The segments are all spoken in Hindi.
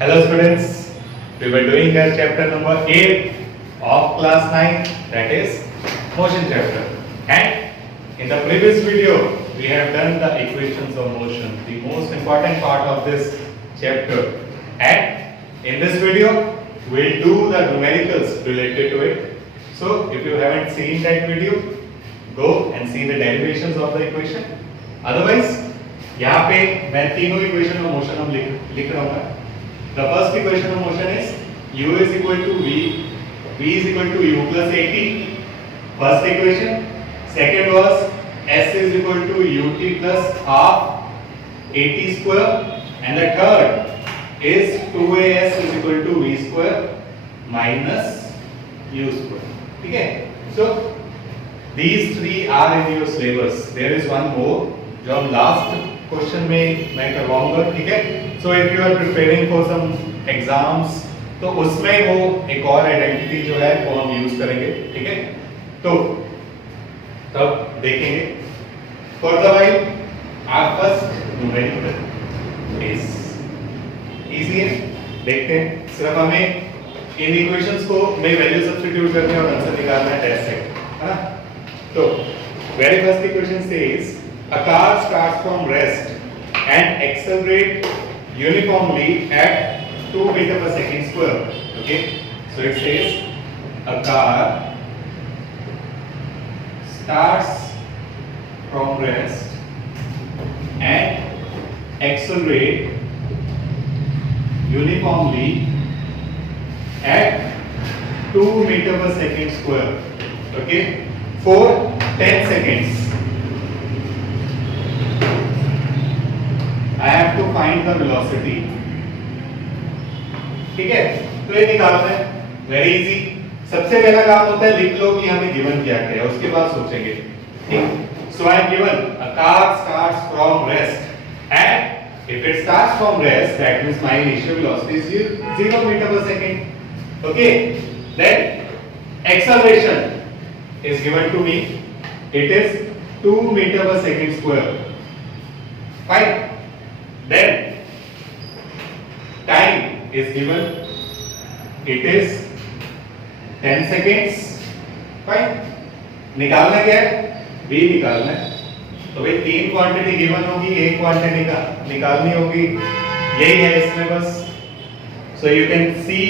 Hello students, we were doing chapter number 8 of class 9, that is motion chapter. And in the previous video, we have done the equations of motion, the most important part of this chapter. And in this video, we'll do the numericals related to it. So if you haven't seen that video, go and see the derivations of the equation. Otherwise, यहाँ पे मैं तीनों इक्वेशन ऑफ मोशन हम लिख रहा हूँ. The first equation of motion is u is equal to v is equal to u plus at. First equation. Second was s is equal to ut plus half at square, and the third is 2as is equal to v square minus u square. ठीक है? So these three are in your syllabus. There is one more जो हम लास्ट क्वेश्चन में मैं करवाऊंगा. ठीक है? So if you are preparing for some exams तो उसमें वो एक और आइडेंटिटी जो है वो हम यूज करेंगे. ठीक है? तो तब देखेंगे. For the while our first numerical is easy है. देखते हैं. सिर्फ हमें इन इक्वेशंस को में वैल्यू सब्स्टिट्यूट करने और आंसर निकालना है टेस्ट से, है ना? तो very first equation says a car starts from rest and accelerate uniformly at 2 meter per second square. Okay, so it says a car starts from rest and accelerate uniformly at 2 meter per second square. Okay, for 10 seconds. I have to find the velocity. ठीक है? तो ये निकालना है. Very easy. सबसे पहला काम होता है लिख लो कि हमें गिवन क्या क्या है, उसके बाद सोचेंगे. ठीक? So I am given a car starts from rest, and if it starts from rest, that means my initial velocity is 0 meter per second. Okay? Then acceleration is given to me. It is 2 meter per second square. Fine. Then time is given. It is 10 seconds. Fine. निकालना क्या है? v निकालना है. तो भाई तीन क्वांटिटी गिवन होगी, एक क्वांटिटी का निकालनी होगी. यही है इसमें बस. So you can see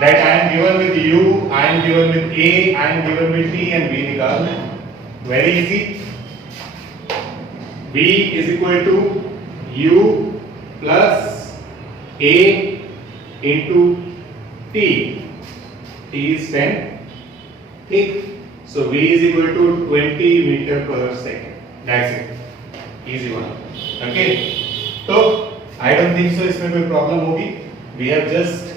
that I am given with u, I am given with a, I am given with t, and v निकालना है. Very easy. v is equal to u plus a into t. T is 10. ठीक. So v is equal to 20 meter per second. That's it. Easy one. Okay. तो I don't think so इसमें कोई प्रॉब्लम होगी. We have just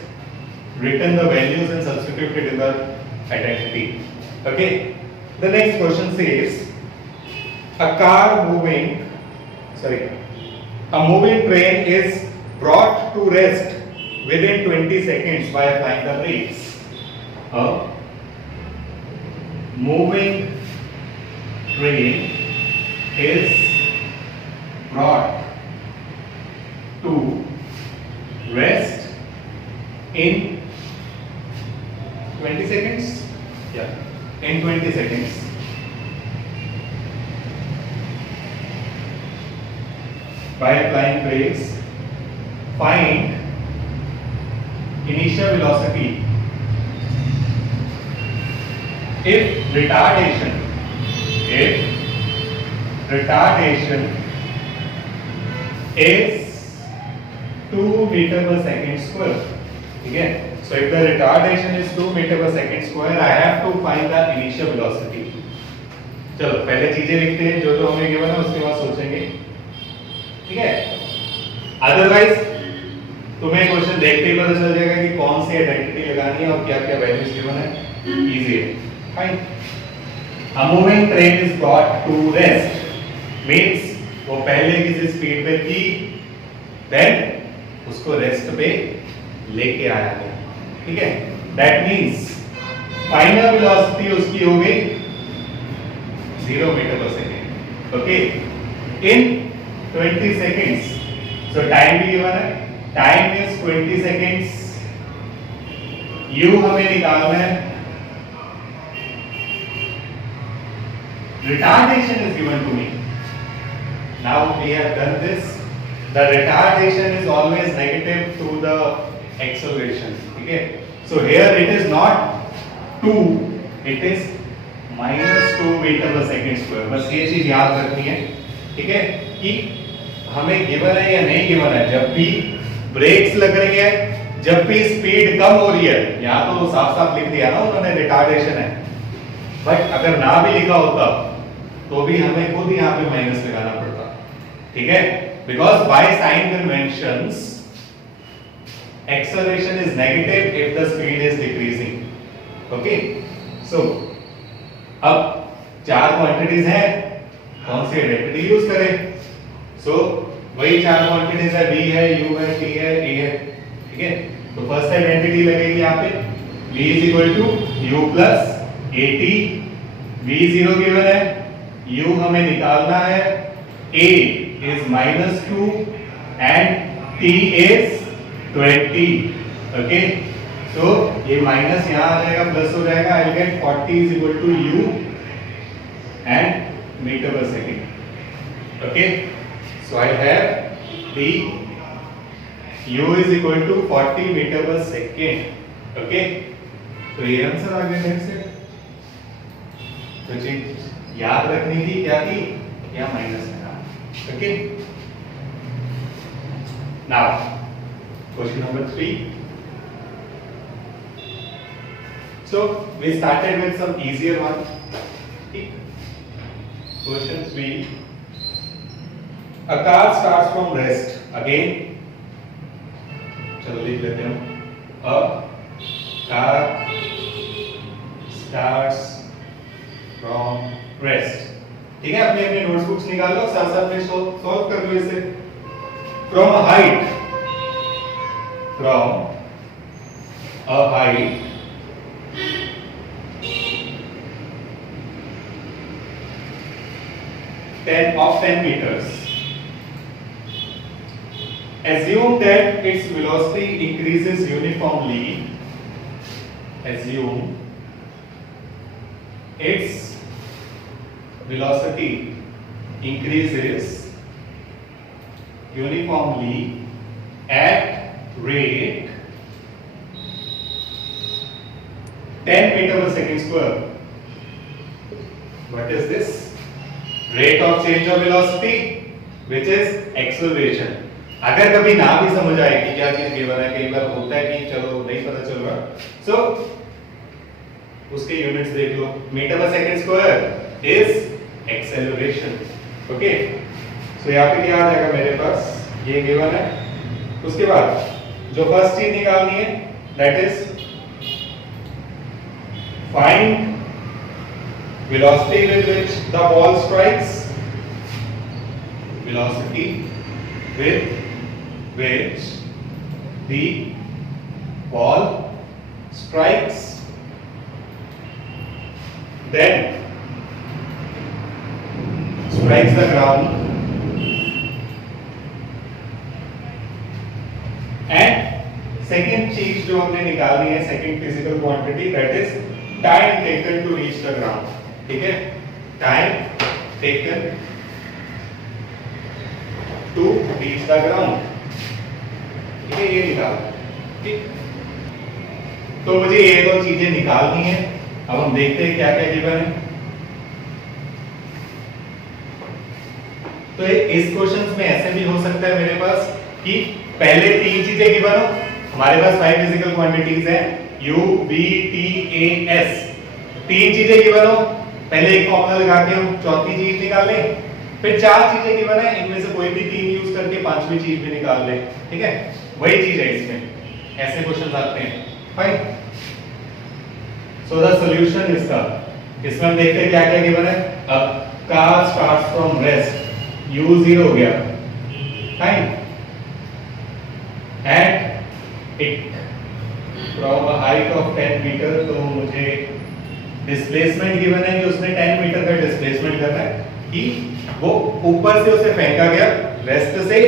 written the values and substituted in the identity. Okay. The next question says a moving train is brought to rest within 20 seconds by applying the brakes. A moving train is brought to rest in 20 seconds. Yeah, in 20 seconds. By applying brakes, find initial velocity if retardation is 2 meter per second square. ठीक है? So if the retardation is 2 meter per second square, I have to find the initial velocity. चलो पहले चीजें लिखते हैं जो हमें गिवन है, उसके बाद सोचेंगे. ठीक है? अदरवाइज तुम्हें क्वेश्चन देखते ही पता चल जाएगा कि कौन सी आइडेंटिटी लगानी है और क्या क्या वैल्यूज गिवन है. इजी है. Fine. A moving train is brought to rest means वो पहले किसी स्पीड पे थी, देन उसको रेस्ट पे लेके आया है. ठीक है? That means फाइनल वेलोसिटी उसकी हो गई 0 मीटर पर second. Okay. In 20 seconds. So time भी given है. Time is 20 सेकेंड्स, u हमें निकालना है, retardation is given to me. Now we have done this. The retardation is always negative to the acceleration. Okay, so here it is not 2, it is -2 metre पर सेकेंड स्क्वायर. बस ये चीज याद रखनी है, ठीक है, कि हमें गिवन है या नहीं गिवन है. जब भी ब्रेक्स लग रही है, जब भी स्पीड कम हो रही है, यहाँ तो साफ साफ लिख दिया ना उन्होंने रिटार्डेशन है, बट अगर ना भी लिखा होता तो भी हमें खुद यहाँ पे माइनस लगाना पड़ता, ठीक है, because by sine conventions acceleration is negative if the speed is decreasing. Okay, so अब चार क्वांटिटीज हैं, कौन सी आइडेंटिटी यूज करें? सो वही चार क्वांटिटीज है, v है, u है, t है, a है, ठीक है. तो फर्स्ट आइडेंटिटी लगेगी यहाँ पे, v is equal to u plus at. v0 given है, u हमें निकालना है, a is -2 and t is 20. Okay, so ये माइनस यहाँ आ जाएगा, प्लस हो जाएगा. I get 40 is equal to u and meter per second. Okay, so I have the u is equal to 40 meter per second. Okay, तो ये आंसर आ गया नेक्स्ट से. तो चीज याद रखनी थी, क्या थी, या माइनस करना. Okay, now question number 3. So we started with some easier one. Question 3. A car starts from rest. Again, चलो लिख लेते हैं. A car starts from rest. ठीक है, अपने अपने नोटबुक्स निकाल लो, साथ साथ में सॉल्व कर लो इसे. From a height, from a height of 10 meters. Assume that its velocity increases uniformly. Assume its velocity increases uniformly at rate 10 meter per second square. What is this? Rate of change of velocity, which is acceleration. अगर कभी ना भी समझ आए कि क्या चीज गिवन है, कई बार होता है कि चलो नहीं पता चल रहा, so उसके यूनिट्स देख लो. Metre per second square is acceleration. Okay, so यहाँ पे क्या आ जाएगा मेरे पास, ये गिवन है. उसके बाद जो फर्स्ट चीज निकालनी है, that is find velocity with which the ball strikes. Velocity with which the ball strikes. Then strikes the ground. And second चीज जो हमने निकालनी है, second physical quantity, that is time taken to reach the ground. ठीक है, time taken to reach the ground. ठीक है, ये निकाल. ठीक, तो मुझे ये दो चीजें निकालनी है. अब हम देखते हैं क्या क्या गिवन है. तो इस क्वेश्चन में ऐसे भी हो सकता है मेरे पास कि पहले तीन चीजें गिवन हो. हमारे पास 5 फिजिकल क्वांटिटीज हैं, u, v, t, a, s. तीन चीजें गिवन हो, पहले एक फॉर्मूला लगा के हम चौथी चीज निकाल लें. फिर चार चीजें गिवन है, इनमें से कोई भी तीन यूज करके पांचवी चीज भी निकाल लें. ठीक है, वही चीज है इसमें. ऐसे क्वेश्चन आते हैं. फाइन. सो द सॉल्यूशन इसका, इसमें हम देखते हैं क्या क्या गिवन है. अब car starts from rest, u 0 हो गया. Fine. At it from a height of 10 meter, तो मुझे डिस्प्लेसमेंट गिवन है कि उसने 10 मीटर का डिस्प्लेसमेंट करना है, कि वो ऊपर से उसे फेंका गया रेस्ट से,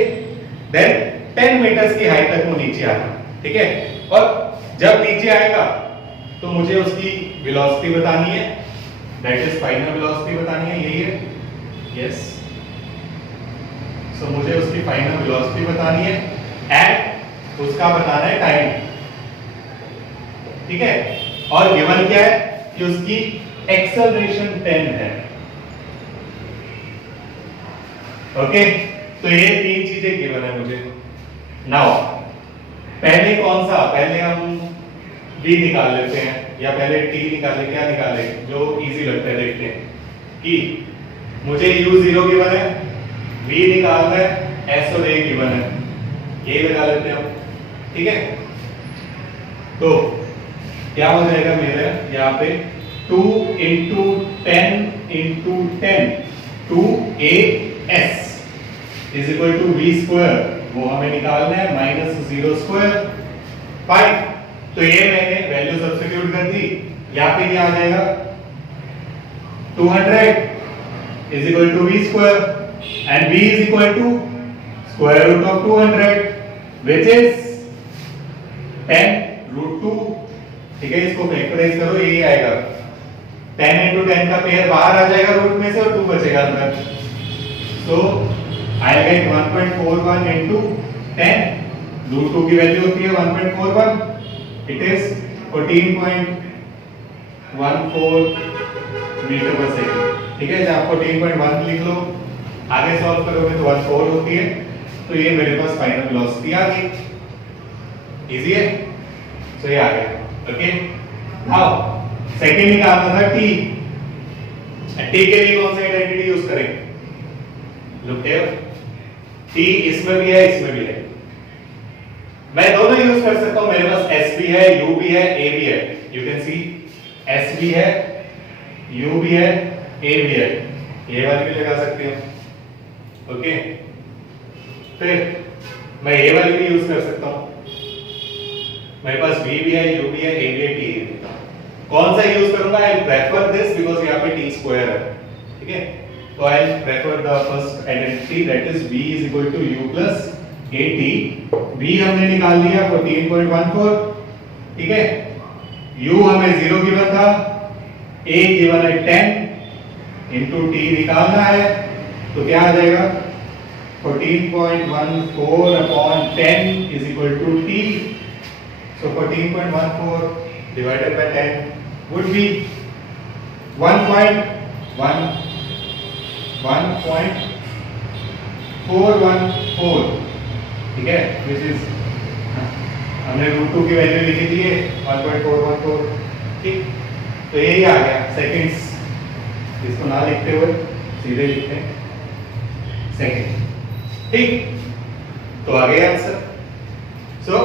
देन 10 मीटर्स की हाइट तक वो नीचे आ रहा है, ठीक है। और जब नीचे आएगा तो मुझे उसकी वेलोसिटी बतानी है, दैट इज फाइनल वेलोसिटी बतानी है, यही है, यस। सो मुझे उसकी फाइनल वेलोसिटी बतानी है एंड उसका बताना है टाइम, ठीक है। और गिवन क्या है कि उसकी एक्सेलरेशन 10 है, ओके। तो ये तीन चीजें गिवन है मुझे। नाउ पहले कौन सा, पहले हम v निकाल लेते हैं या पहले t निकाले, क्या निकाले जो इजी लगता है, देखते हैं कि मुझे u0 गिवन है, v निकालना है, s और a गिवन है, ये लगा लेते हैं हम, ठीक है। तो क्या हो जाएगा मेरे यहाँ पे 2 into 10 into 10 2as is equal to v square, वो हमें निकालना है, माइनस 0 स्क्वायर 5। तो ये मैंने वैल्यू सब्स्टिट्यूट कर दी, यहाँ पे क्या आ जाएगा 200 is equal to v square and v is equal to square root of 200 which is 10 root 2, ठीक है। इसको फैक्टराइज करो, यही आएगा 10 इंटू 10 का पेयर बाहर आ जाएगा रूट में से और 2 बचेगा अंदर। सो आएगा 1.41 इंटू 10, रूट 2 की वैल्यू होती है 1.41, it is 14.14 metre per second, ठीक है। जब आप 14.1 लिख लो, आगे सॉल्व करोगे तो 14 होती है। तो ये मेरे पास फाइनल वेलोसिटी आ गई, इजी है। सो ये आ गया, ओके। नाउ सेकंड निकालना था t, t के लिए कौन सा आइडेंटिटी यूज करेंगे, लुक हियर, t इसमें भी है इसमें भी है, मैं दोनों यूज कर सकता हूं, मेरे पास s भी है, u भी है, a भी है, यू कैन सी s भी है, u भी है, a भी है, ये वाली भी लगा सकते हो, ओके। फिर मैं ये वाली भी यूज कर सकता हूं, मेरे पास v भी है, u भी है, a भी है, t है, कौन सा यूज करूंगा, आई प्रेफर दिस बिकॉज़ यहाँ पे t स्क्वायर है, ठीक है। तो I prefer the first identity that is v is equal to u plus at। v हमने निकाल लिया 14.14, ठीक है। u हमें 0 गिवन था, a गिवन है 10 इंटू t निकालना है, तो क्या आ जाएगा 14.14 upon 10 is equal to t। So 14.14 divided by 10 would be 1.414, ठीक है। which is हमने रूट 2 की वैल्यू लिखी थी 1.414, ठीक। तो यही आ गया सेकंड्स, इसको ना लिखते हुए सीधे लिखते हैं सेकंड, ठीक। तो आ गया answer. So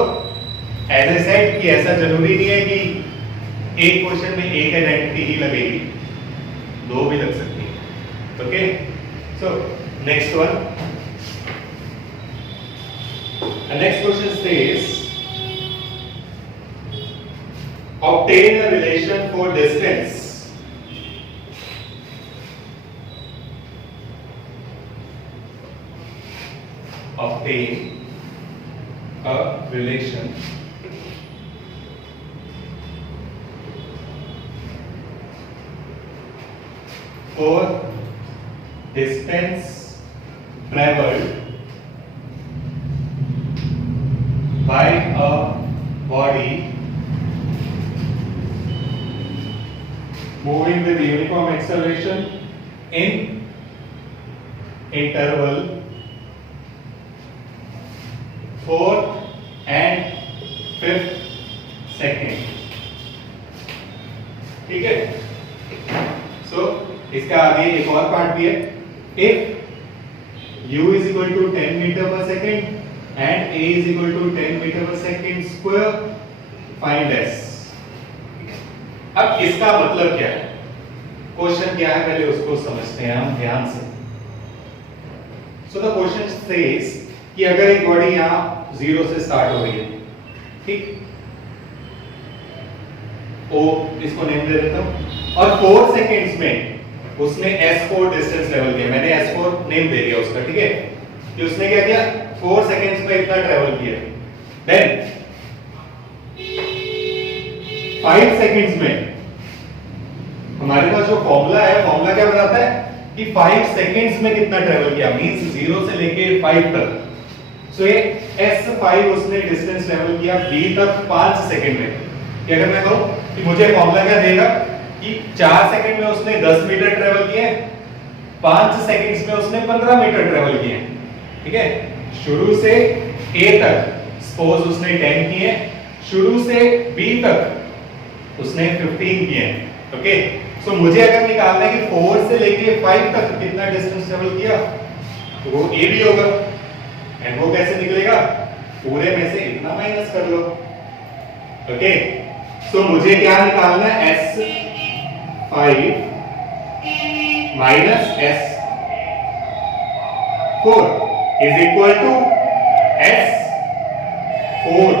as I said कि ऐसा जरूरी नहीं है कि एक क्वेश्चन में एक आइडेंटिटी ही लगेगी, दो भी लग सकती है, okay. So next one, next question says obtain a relation for distance obtain a relation for distance traveled by a body moving with uniform acceleration in interval 4th and 5th second, ठीक है। सो इसका आगे एक और पार्ट भी है, if u is equal to 10 meter per second and a is equal to 10 meter per second square, find s। अब इसका मतलब क्या है, क्वेश्चन क्या है, पहले उसको समझते हैं हम ध्यान से। सो द क्वेश्चन सेज कि अगर एक बॉडी यहाँ 0 से स्टार्ट हो रही है, ठीक, ओ इसको नेम दे देता हूं, और 4 सेकेंड्स में उसने s4 डिस्टेंस लेवल दिया, मैंने s4 नेम दे दिया उसका, ठीक है। कि उसने क्या किया 4 सेकेंड्स में इतना ट्रेवल किया। देन 5 सेकेंड्स में हमारे पास जो फॉर्मूला है, फॉर्मूला क्या बताता है कि 5 सेकेंड्स में कितना ट्रेवल किया, मींस 0 से लेके 5 तक। सो ये S5 उसने डिस्टेंस ट्रेवल किया B तक 5 सेकेंड में। कि अगर मैं कहूं कि मुझे फॉर्मूला क्या देगा कि 4 सेकेंड में उसने 10 मीटर ट्रेवल किए, 5 सेकेंड्स में उसने 15 मीटर ट्रेवल किए। ठीक है, शुरू से A तक सपोज उसने 10 किए, शुरू से B तक उसने 15 किए। ओके, सो मुझे अगर निकालना है कि 4 से लेके 5 तक कितना डिस्टेंस ट्रेवल किया, तो वो A भी होगा। एंड वो कैसे निकलेगा, पूरे में से इतना माइनस कर लो। ओके, सो मुझे क्या निकालना है, S5 minus S4 is equal to S4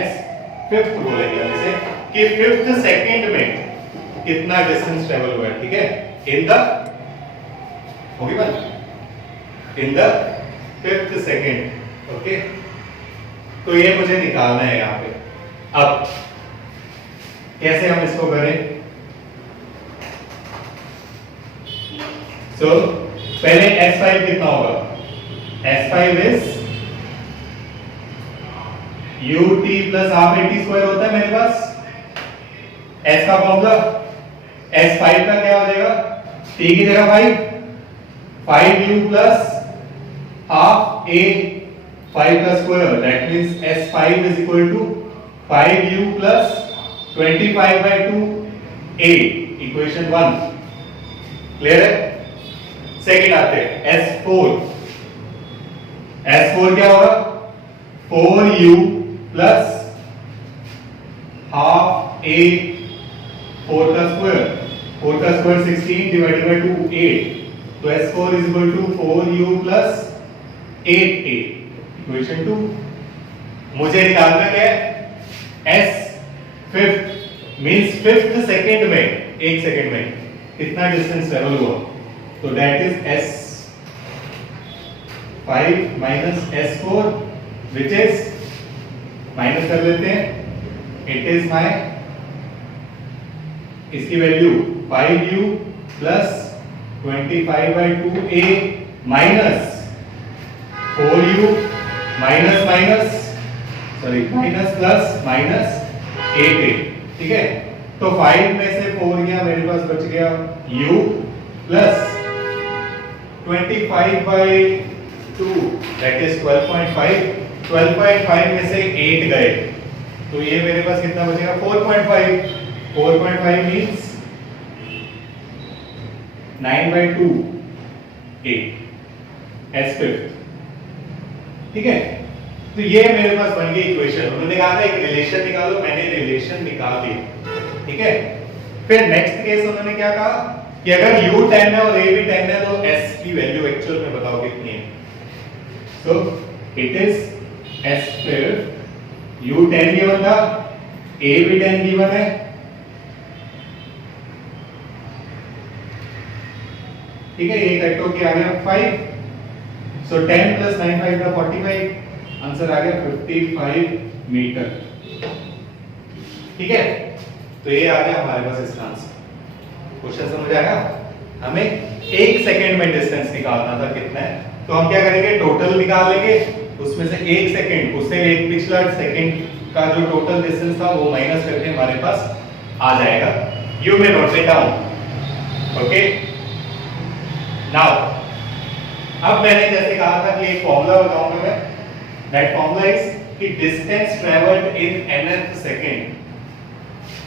S5 बोलेंगे इसे कि 5th सेकेंड में कितना डिस्टेंस ट्रेवल हुआ है। ठीक है, इन द होगी बात, in the 5th second. Okay, तो ये मुझे निकालना है यहां पे। अब कैसे हम इसको करें, सो पहले S5 कितना होगा, S5 is ut plus half 80 square होता है मेरे पास। S का फॉर्मूला S5 का क्या हो जाएगा, t की जगह 5u प्लस हाफ a 5 का square, that means S5 is equal to 5u plus 25/2a, equation 1। Clear है। सेकंड आते हैं S4 क्या होगा, 4u प्लस हाफ a 4 का स्क्वायर 16 डिवाइडेड बाय 2 8, तो S4 is equal to 4u plus 8a, equation 2। मुझे निकालना क्या है, S5 मींस 5th सेकेंड में, 1 सेकेंड में कितना डिस्टेंस ट्रेवल हुआ, तो that is S5 minus S4 which is, minus कर लेते हैं, इट इज माय, इसकी value 5u plus 25/2a minus 4u minus plus minus 8a। ठीक है, तो 5 में से 4 गया, मेरे पास बच गया u प्लस 25/2 दैट इज 12.5 में से 8 गए, तो ये मेरे पास कितना बचेगा, 4.5 मींस 9/2a S5। ठीक है, तो ये मेरे पास बन गई इक्वेशन। उन्होंने कहा था एक रिलेशन निकालो, मैंने रिलेशन निकाल दी। ठीक है, फिर नेक्स्ट केस उन्होंने क्या कहा कि अगर u 10 है और a भी 10 है तो s की वैल्यू एक्चुअल में बताओ कितनी है। So it is S5 u 10 given था, a भी 10 गिवन है, ठीक है, ये कट होके आ गया 5, सो 10 प्लस 9 5 का 45, आंसर आ गया 55 मीटर। ठीक है, तो ये आ गया हमारे पास इसका आंसर। क्वेश्चन समझ आया, हमें 1 सेकंड में डिस्टेंस निकालना था कितना है, तो हम क्या करेंगे, टोटल निकाल लेंगे, उसमें से 1 सेकंड, उससे एक पिछला सेकंड का जो टोटल डिस्टेंस था वो माइनस करके हमारे पास आ जाएगा। You may note it down. Okay, now अब मैंने जैसे कहा था कि एक फॉर्मूला बताऊंगा मैं, दैट फॉर्मूला इज कि distance travelled in nth second.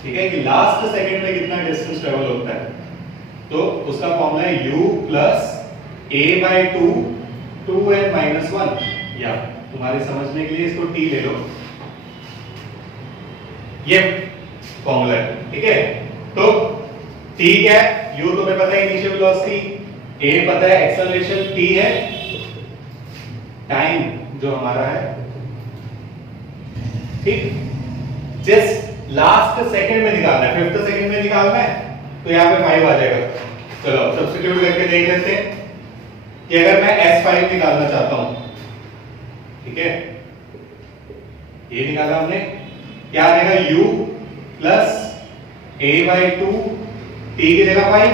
ठीक है, कि लास्ट सेकंड में कितना डिस्टेंस ट्रेवल होता है, तो उसका फॉर्मूला है u प्लस a/2 2n-1, या तुम्हारे समझने के लिए इसको t ले लो, ये फॉर्मूला है। ठीक है, तो t क्या है, u तुम्हें पता है इनिशियल वेलोसिटी, a पता है एक्सेलरेशन, t है टाइम जो हमारा है। ठीक, जस्ट लास्ट सेकंड में निकालना है, 5th सेकंड में निकालना है, तो यहाँ पे 5 आ जाएगा। चलो सब्स्टिट्यूट करके देख लेते हैं। कि अगर मैं S5 निकालना चाहता हूं, ठीक है, ये निकाला हमने, क्या आ जाएगा u प्लस a/2 t की जगह 5,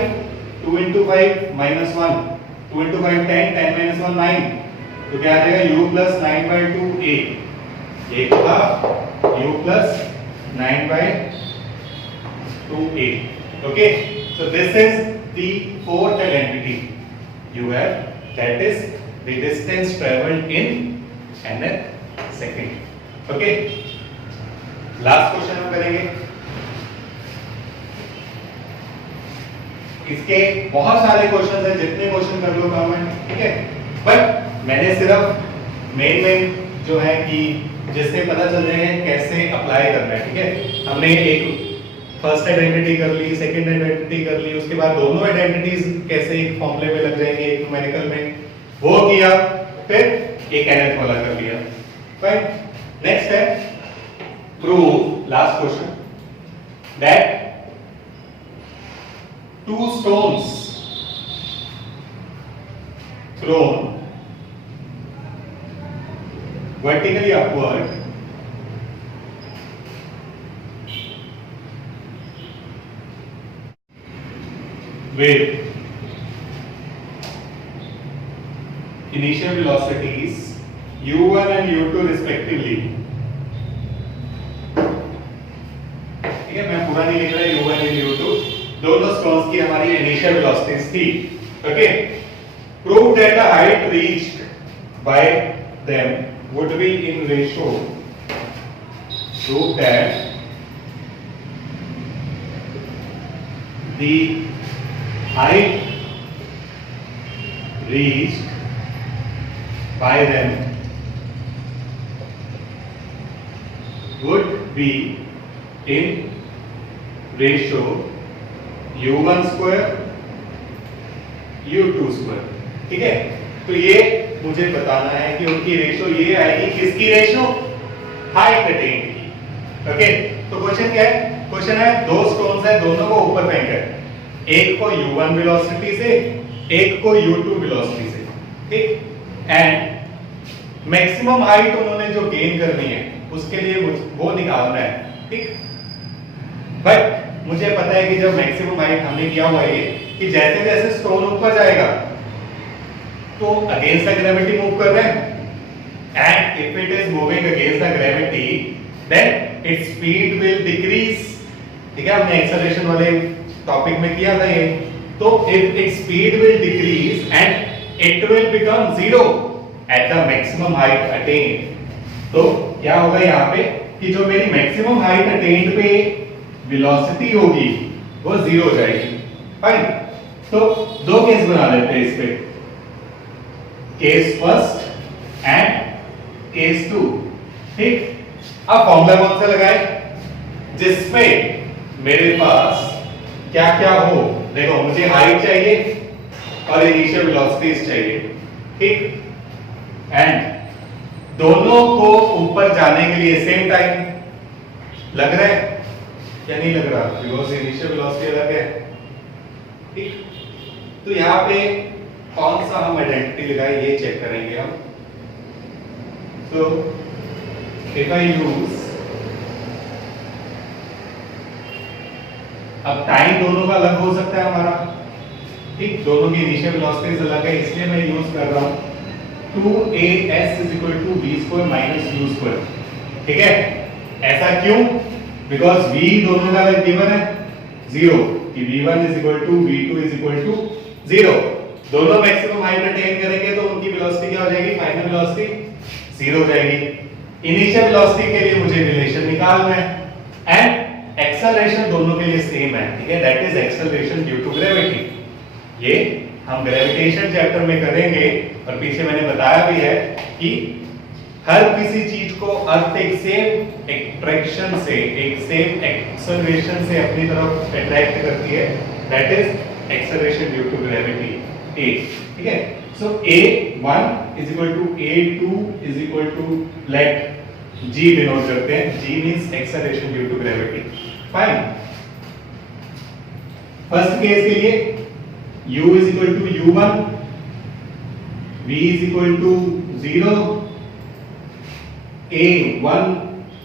2 into 5 minus 1, 2 into 5 10, 10 minus 1 9, तो क्या आ जाएगा u plus 9/2a, एक था u plus 9/2a. Okay, so this is the fourth identity you have, that is the distance traveled in nth second. Okay, last question हम करेंगे. इसके बहुत सारे क्वेश्चन हैं, जितने क्वेश्चन कर लो काम है, ठीक है, बट मैंने सिर्फ मेन जो है कि जिससे पता चल रहे हैं कैसे अप्लाई करना है, ठीक है. हमने एक फर्स्ट आइडेंटिटी कर ली, सेकंड आइडेंटिटी कर ली, उसके बाद दोनों आइडेंटिटीज कैसे एक फॉर्मूले में लग जाएंगे, एक न्यूमेरिकल में, वो किया, फिर एक nth वाला कर लिया. फाइन. नेक्स्ट है prove, last question, that two stones thrown vertically upward with initial velocities u1 and u2 respectively. ठीक है, मैं पूरा नहीं लिख रहा, u1 and u2 दोनों स्टोन्स की हमारी इनिशियल वेलोसिटीज थी. Okay, prove that the height reached by them would be in ratio, prove that the height reached by them would be in ratio u1 square u2 square. ठीक है, तो ये मुझे बताना है कि उनकी रेशो ये आएगी, किसकी रेशो, हाइट अटेन्ड की. ओके, तो क्वेश्चन क्या है, क्वेश्चन है दो स्टोन्स है, दोनों को ऊपर फेंक है, एक को u1 वेलोसिटी से, एक को u2 वेलोसिटी से. ठीक, एंड मैक्सिमम हाइट उन्होंने जो गेन करनी है उसके लिए वो निकालना है. ठीक, बट मुझे पता है कि जब मैक्सिमम हाइट हमने किया हुआ है कि जैसे जैसे स्टोन ऊपर जाएगा तो अगेंस्ट द ग्रेविटी मूव कर रहे हैं, and if it is moving against the gravity then its speed will decrease. ठीक है, हमने एक्सेलरेशन वाले टॉपिक में किया था ये. तो if it's speed will decrease and it will become zero at the maximum height attend. तो क्या होगा यहाँ पे कि जो मेरी मैक्सिमम हाइट अटेन्ड पे वेलोसिटी होगी वो जीरो हो जाएगी. फाइन, तो दो केस बना लेते हैं इस पे, case first and case two. ठीक, अब फॉर्मूला कौन सा लगाए, जिसपे मेरे पास क्या क्या हो. देखो, मुझे हाइट चाहिए और इनिशियल वेलोसिटीज चाहिए. ठीक, एंड दोनों को ऊपर जाने के लिए सेम टाइम लग रहा है क्या नहीं लग रहा, बिकॉज इनिशियल वेलोसिटी अलग है. ठीक, तो यहाँ पे कौन सा हम आइडेंटिटी लगाए ये चेक करेंगे हम. सो इफ आई यूज, अब टाइम दोनों का अलग हो सकता है हमारा. ठीक, दोनों की इनिशियल वेलोसिटीज अलग है, इसलिए मैं यूज कर रहा हूं 2as = v² - u². ठीक है, ऐसा क्यों, बिकॉज v दोनों का गिवन है 0, कि v1 = v2 = 0. दोनों मैक्सिमम हाइट अटेन करेंगे तो उनकी वेलोसिटी क्या हो जाएगी, फाइनल वेलोसिटी 0 हो जाएगी. इनिशियल वेलोसिटी के लिए मुझे रिलेशन निकालना है, एंड एक्सेलरेशन दोनों के लिए सेम है. ठीक है, that is acceleration due to gravity. ये हम ग्रेविटेशन चैप्टर में करेंगे, और पीछे मैंने बताया भी है कि हर किसी चीज को अर्थ एक सेम एट्रैक्शन से, एक सेम एक्सेलरेशन से अपनी तरफ अट्रैक्ट करती है, that is acceleration due to gravity A. ठीक है, सो A1 = A2 late G denote करते हैं, G means acceleration due to gravity. Fine, first case के लिए U = U1 v is equal to 0, a 1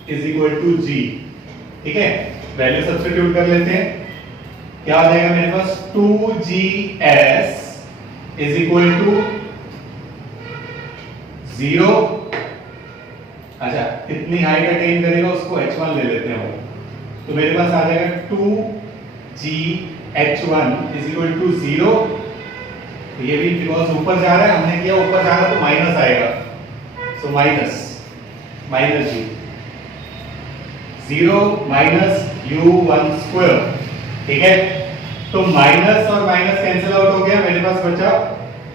is equal to g। ठीक है, वैल्यू सब्स्टिट्यूट कर लेते हैं। क्या आ जाएगा मेरे पास 2gs is equal to 0। अच्छा, कितनी हाइट अटेन करेगा उसको h1 ले लेते हैं। तो मेरे पास आ जाएगा 2gh1 is equal to 0। ये भी बिकॉज ऊपर जा रहा है, हमने किया ऊपर जा रहा तो माइनस आएगा, सो माइनस जी 0 माइनस u1 स्क्वायर। ठीक है, तो माइनस और माइनस कैंसिल आउट हो गया, मेरे पास बचा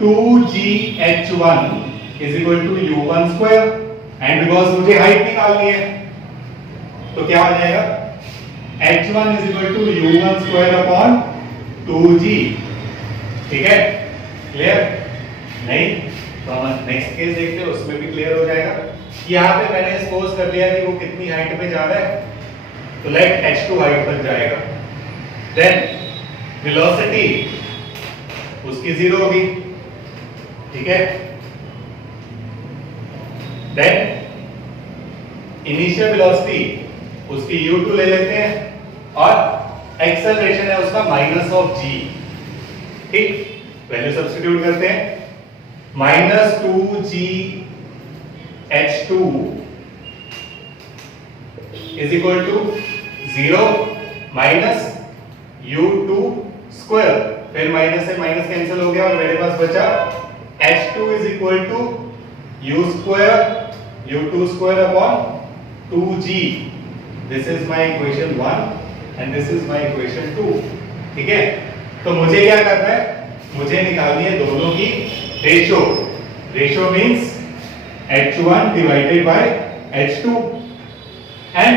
2gh1 is equal to u1 square. And because मुझे हाइट निकालनी है तो क्या आ जाएगा h1 is equal to u1 square upon 2g। ठीक है, क्लियर? नहीं तो हम नेक्स्ट केस देखते हैं, उसमें भी क्लियर हो जाएगा। यहाँ पे मैंने सपोज कर लिया कि वो कितनी हाइट पे जा रहा है, तो लेट h2 हाइट तक जाएगा। देन वेलोसिटी उसकी 0 होगी। ठीक है, देन इनिशियल वेलोसिटी उसकी u2 ले लेते हैं और एक्सेलरेशन है उसका माइनस ऑफ g। ठीक, वैल्यू सब्स्टिट्यूट करते हैं, minus 2gh2 is equal to 0 minus u2 square. फिर माइनस से माइनस कैंसिल हो गया और मेरे पास बचा h2 is equal to u square u2 square upon 2g। This is my equation 1 and this is my equation 2। ठीक है, तो मुझे क्या करना है, मुझे निकालनी है दोनों की ratio. Ratio means h1 divided by h2 and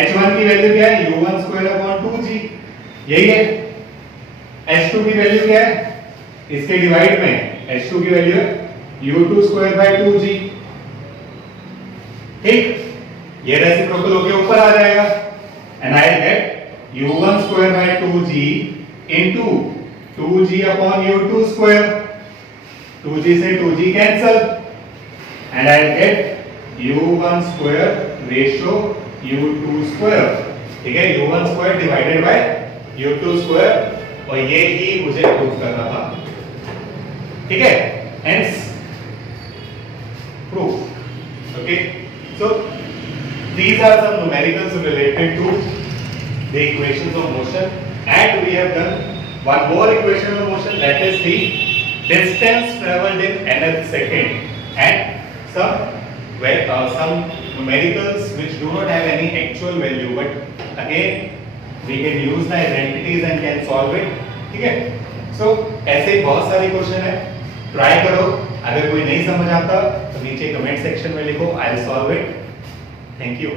h1 की वैल्यू क्या है, u1 स्क्वायर अपॉन 2g। यही है। h2 की वैल्यू क्या है, इसके डिवाइड में h2 की वैल्यू है u2 स्क्वायर बाय 2g। ठीक, ये रेसिप्रोकल होके ऊपर आ जाएगा and I get u1 square by 2g into 2g upon u2 square. 2g से 2g cancel and I get u1 square ratio u2 square. ठीक है, u1 square divided by u2 square, और ये ही मुझे प्रूव करना था। ठीक है, hence proof. Okay, so these are some numericals related to the equations of motion, and we have done one more equation of motion, that is the distance traveled in nth second, and some numericals which do not have any actual value, but again we can use the identities and can solve it. ठीक है, so ऐसे बहुत सारे क्वेश्चन है, ट्राई करो। अगर कोई नहीं समझ आता तो नीचे कमेंट सेक्शन में लिखो, I will solve it. Thank you.